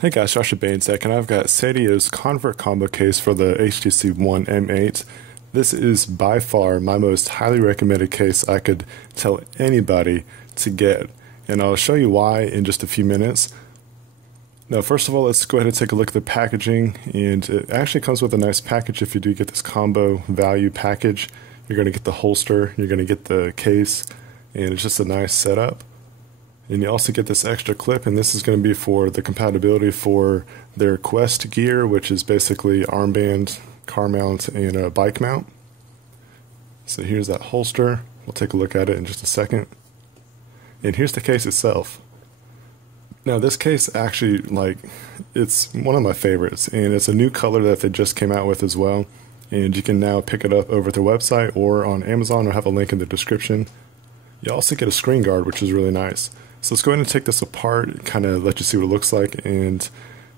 Hey guys, Josh at Bane Tech, and I've got SEIDO's Convert Combo case for the HTC One M8. This is by far my most highly recommended case I could tell anybody to get, and I'll show you why in just a few minutes. Now, first of all, let's go ahead and take a look at the packaging, and it actually comes with a nice package if you do get this combo value package. You're going to get the holster, you're going to get the case, and it's just a nice setup. And you also get this extra clip, and this is going to be for the compatibility for their Quest gear, which is basically armband, car mount, and a bike mount. So here's that holster. We'll take a look at it in just a second. And here's the case itself. Now this case actually, it's one of my favorites, and it's a new color that they just came out with as well. And you can now pick it up over at their website or on Amazon. I'll have a link in the description. You also get a screen guard, which is really nice. So let's go ahead and take this apart, kind of let you see what it looks like, and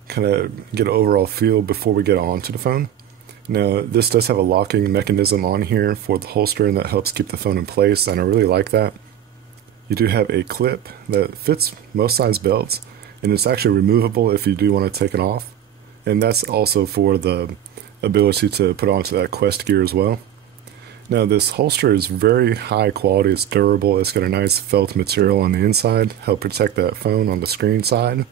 kind of get an overall feel before we get onto the phone. Now, this does have a locking mechanism on here for the holster, and that helps keep the phone in place, and I really like that. You do have a clip that fits most size belts, and it's actually removable if you do want to take it off. And that's also for the ability to put onto that Quest gear as well. Now this holster is very high quality, it's durable, it's got a nice felt material on the inside, help protect that phone on the screen side.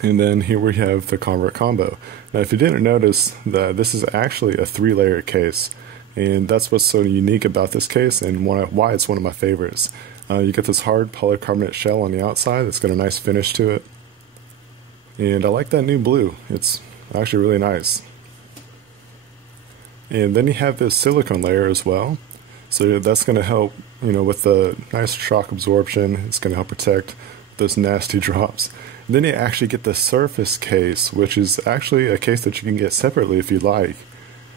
And then here we have the Convert Combo. Now if you didn't notice, that this is actually a 3-layer case, and that's what's so unique about this case and why it's one of my favorites. You get this hard polycarbonate shell on the outside that's got a nice finish to it. And I like that new blue, it's actually really nice. And then you have this silicone layer as well, so that's going to help, with the nice shock absorption. It's going to help protect those nasty drops. And then you actually get the Surface case, which is actually a case that you can get separately if you like.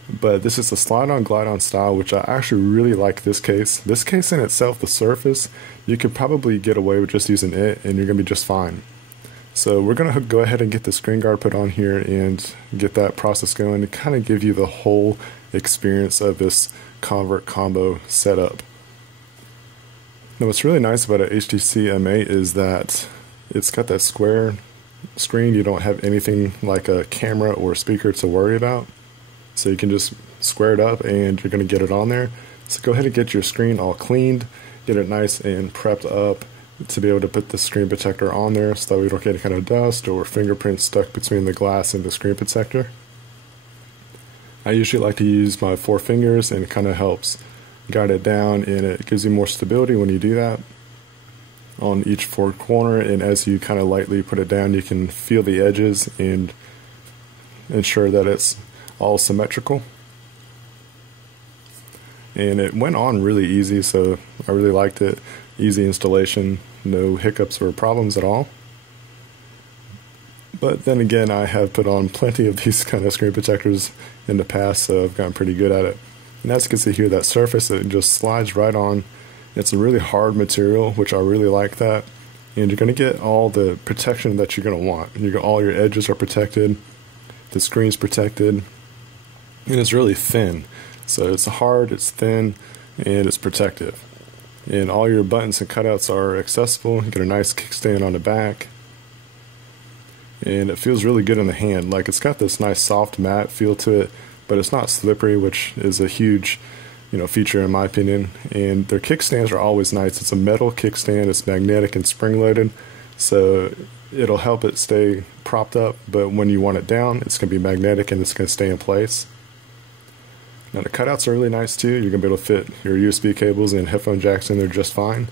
But this is a slide-on, glide-on style, which I actually really like this case. This case in itself, the Surface, you could probably get away with just using it, and you're going to be just fine. So we're going to go ahead and get the screen guard put on here and get that process going to kind of give you the whole experience of this Convert Combo setup. Now what's really nice about an HTC M8 is that it's got that square screen. You don't have anything like a camera or a speaker to worry about. So you can just square it up and you're going to get it on there. So go ahead and get your screen all cleaned, get it nice and prepped up to be able to put the screen protector on there so that we don't get any kind of dust or fingerprints stuck between the glass and the screen protector. I usually like to use my 4 fingers, and it kind of helps guide it down, and it gives you more stability when you do that on each 4 corner. And as you kind of lightly put it down, you can feel the edges and ensure that it's all symmetrical. And it went on really easy, so I really liked it. Easy installation, no hiccups or problems at all. But then again, I have put on plenty of these kind of screen protectors in the past, so I've gotten pretty good at it. And as you can see here, that surface, it just slides right on. It's a really hard material, which I really like that. And you're going to get all the protection that you're going to want. All your edges are protected, the screen's protected, and it's really thin. So it's hard, it's thin, and it's protective. And all your buttons and cutouts are accessible. You get a nice kickstand on the back. And it feels really good in the hand. It's got this nice soft matte feel to it, but it's not slippery, which is a huge, feature in my opinion. And their kickstands are always nice. It's a metal kickstand. It's magnetic and spring-loaded, so it'll help it stay propped up. But when you want it down, it's going to be magnetic and it's going to stay in place. Now the cutouts are really nice too. You're going to be able to fit your USB cables and headphone jacks in there just fine.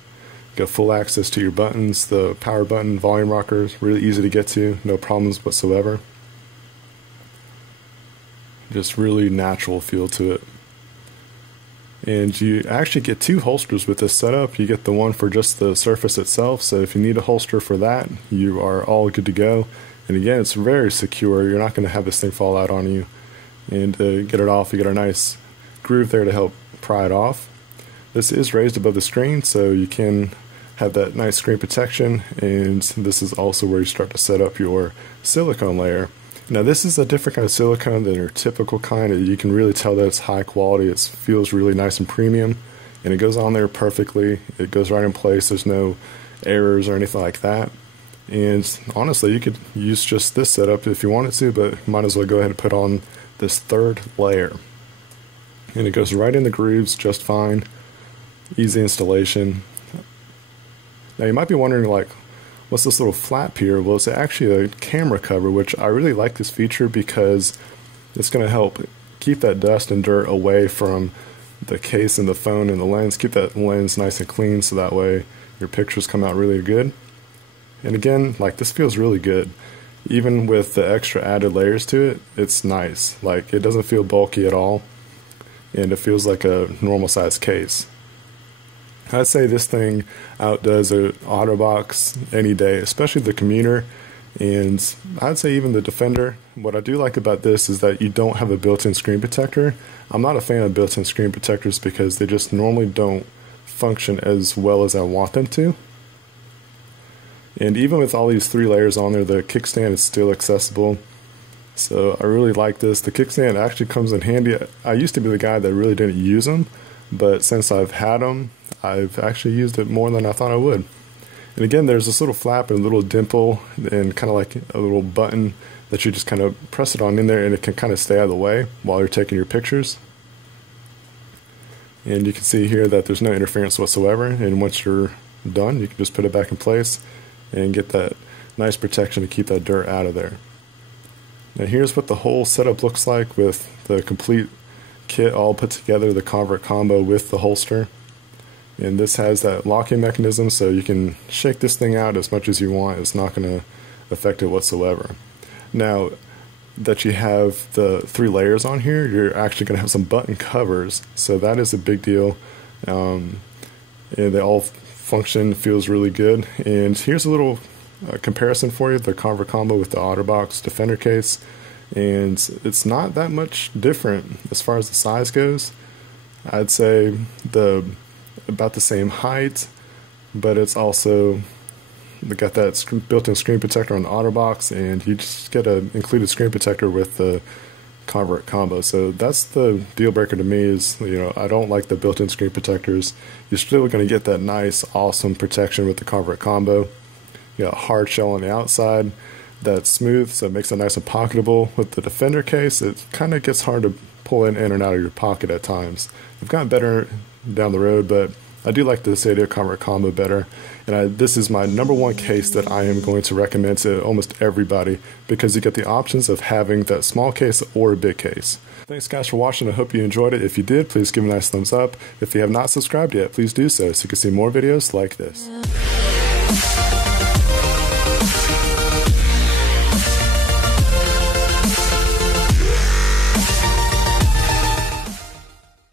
You got full access to your buttons, the power button, volume rocker, really easy to get to, no problems whatsoever. Just really natural feel to it. And you actually get 2 holsters with this setup. You get the one for just the Surface itself, so if you need a holster for that, you are all good to go. And again, it's very secure. You're not going to have this thing fall out on you. And to get it off, you get a nice groove there to help pry it off. This is raised above the screen, so you can have that nice screen protection, and this is also where you start to set up your silicone layer. Now this is a different kind of silicone than your typical kind. You can really tell that it's high quality. It feels really nice and premium, and it goes on there perfectly. It goes right in place. There's no errors or anything like that. And honestly, you could use just this setup if you wanted to, but might as well go ahead and put on this third layer. And it goes right in the grooves just fine. Easy installation. Now you might be wondering, like, what's this little flap here? Well, it's actually a camera cover, which I really like this feature because it's going to help keep that dust and dirt away from the case and the phone and the lens. Keep that lens nice and clean so that way your pictures come out really good. And again, like, this feels really good. Even with the extra added layers to it, it's nice. Like, it doesn't feel bulky at all, and it feels like a normal size case. I'd say this thing outdoes an OtterBox any day, especially the Commuter, and I'd say even the Defender. What I do like about this is that you don't have a built-in screen protector. I'm not a fan of built-in screen protectors because they just normally don't function as well as I want them to. And even with all these 3 layers on there, the kickstand is still accessible. So I really like this. The kickstand actually comes in handy. I used to be the guy that really didn't use them, but since I've had them, I've actually used it more than I thought I would. And again, there's this little flap and a little dimple and kind of like a little button that you just kind of press it on in there, and it can kind of stay out of the way while you're taking your pictures. And you can see here that there's no interference whatsoever, and once you're done, you can just put it back in place and get that nice protection to keep that dirt out of there. Now here's what the whole setup looks like with the complete kit all put together, the convert combo with the holster. And this has that locking mechanism, so you can shake this thing out as much as you want. It's not going to affect it whatsoever. Now that you have the 3 layers on here, you're actually going to have some button covers, so that is a big deal. And they all function, feels really good. And here's a little comparison for you, the convert combo with the OtterBox Defender case, and it's not that much different as far as the size goes. I'd say about the same height, but it's also got that built-in screen protector on the OtterBox, and you just get an included screen protector with the convert combo. So that's the deal breaker to me, is, you know, I don't like the built-in screen protectors. You're still going to get that nice, awesome protection with the convert combo. You got a hard shell on the outside that's smooth, so it makes it nice and pocketable. With the Defender case, it kind of gets hard to pull in and out of your pocket at times. They've gotten better down the road, but I do like the SEIDO convert combo better. And this is my #1 case that I am going to recommend to almost everybody, because you get the options of having that small case or a big case. Thanks guys for watching. I hope you enjoyed it. If you did, please give me a nice thumbs up. If you have not subscribed yet, please do so you can see more videos like this.